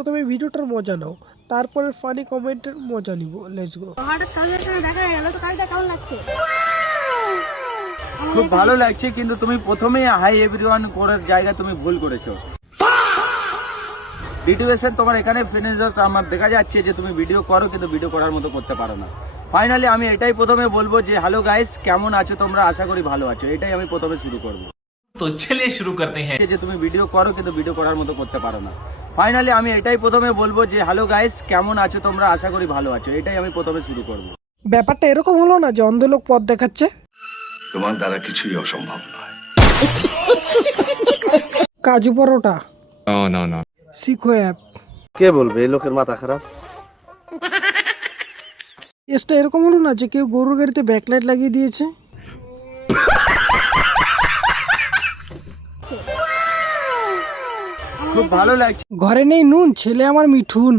প্রথমে ভিডিওটার মজা নাও, তারপরে ফানি কমেন্টের মজা নিব। Let's go. হঠাৎ কাজের সাথে দেখা গেল, তো কাজটা কেমন লাগছে? খুব ভালো লাগছে, কিন্তু তুমি প্রথমেই হাই এভরিওয়ান করার জায়গা তুমি ভুল করেছো। ডিটিউশন তোমার এখানে ফিনিশার আমার দেখা যাচ্ছে যে তুমি ভিডিও করো কিন্তু ভিডিও করার মতো করতে পারো না। ফাইনালি আমি এটাই প্রথমে বলবো যে হ্যালো গাইস, কেমন আছো তোমরা? আশা করি ভালো আছো। এটাই আমি প্রথমে শুরু করবো। तो चलिए शुरू करते हैं। যে তুমি ভিডিও করো কিন্তু ভিডিও করার মতো করতে পারো না। ফাইনালি আমি এটাই প্রথমে বলবো যে হ্যালো গাইস, কেমন আছো তোমরা? আশা করি ভালো আছো। এটাই আমি প্রথমে শুরু করবো। ব্যাপারটা এরকম হলো না যে অন্ধ লোক পথ দেখাচ্ছে। তোমার দ্বারা কিছুই অসম্ভব নয়। কাজু পরোটা No. শিখো অ্যাপ। কে বলবে এই লোকের মাথা খারাপ? কেসটা এরকম হলো না যে কেউ গরুর গাড়িতে ব্যাকলাইট লাগিয়ে দিয়েছে। খুব ভালো লাগছে। ঘরে নেই নুন, ছেলে আমার মিঠুন।